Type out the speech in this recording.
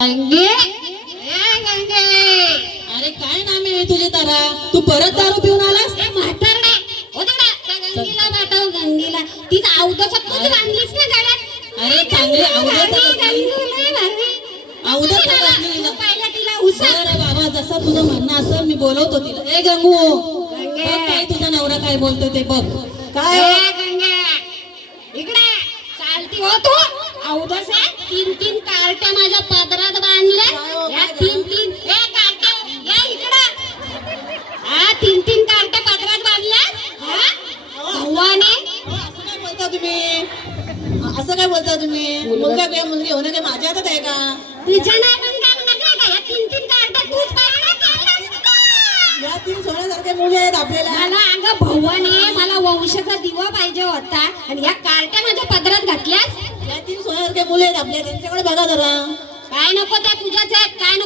गंगे गंगे, अरे काय नाम आहे तुझे तारा? तू परत दारू पिऊन आलास? म्हातारडे हो तिकडे त्या गंगीला पाठव. गंगीला तीच अवदसात तूच बांधलीस ना गळ्यात. अरे चांगली अवदस पहिला तिला उसा. अरे बाबा जसं तुझं म्हणणं असं मी बोलवतो तिला. ए गंगू, बघ काय तुझा नवरा काय बोलतो ते बघ. काय गंगे इकडे चालती हो तू. अवदस आहे. 3-3 कार्ट्या माझ्या पदरात बांधल्या. या 3-3 कार्ट्या या इकडे. हा 3-3 कार्ट्या पदरात बांधल्या. हा भवाने असं काय बोलता तुम्ही? असं काय बोलता तुम्ही? मुलगा काय मुलगी होणं काय माझ्या हातात आहे का? तुझ्या नाही पण काय म्हणायचं का? या 3-3 कार्ट्या तूच पाळणा केलास का? या तीन सोन्यासारखे मुली आहेत आपल्याला. मला अगं भवाने मला वंशाचा दिवा पाहिजे होता आणि या कार्ट्या माझ्या पदरात घातल्यास. या तीन सोन्यासारखे मुली आहेत आपल्या, त्यांच्याकडे बघा जरा. काय नको त्या तुझ्याच आहेत. काय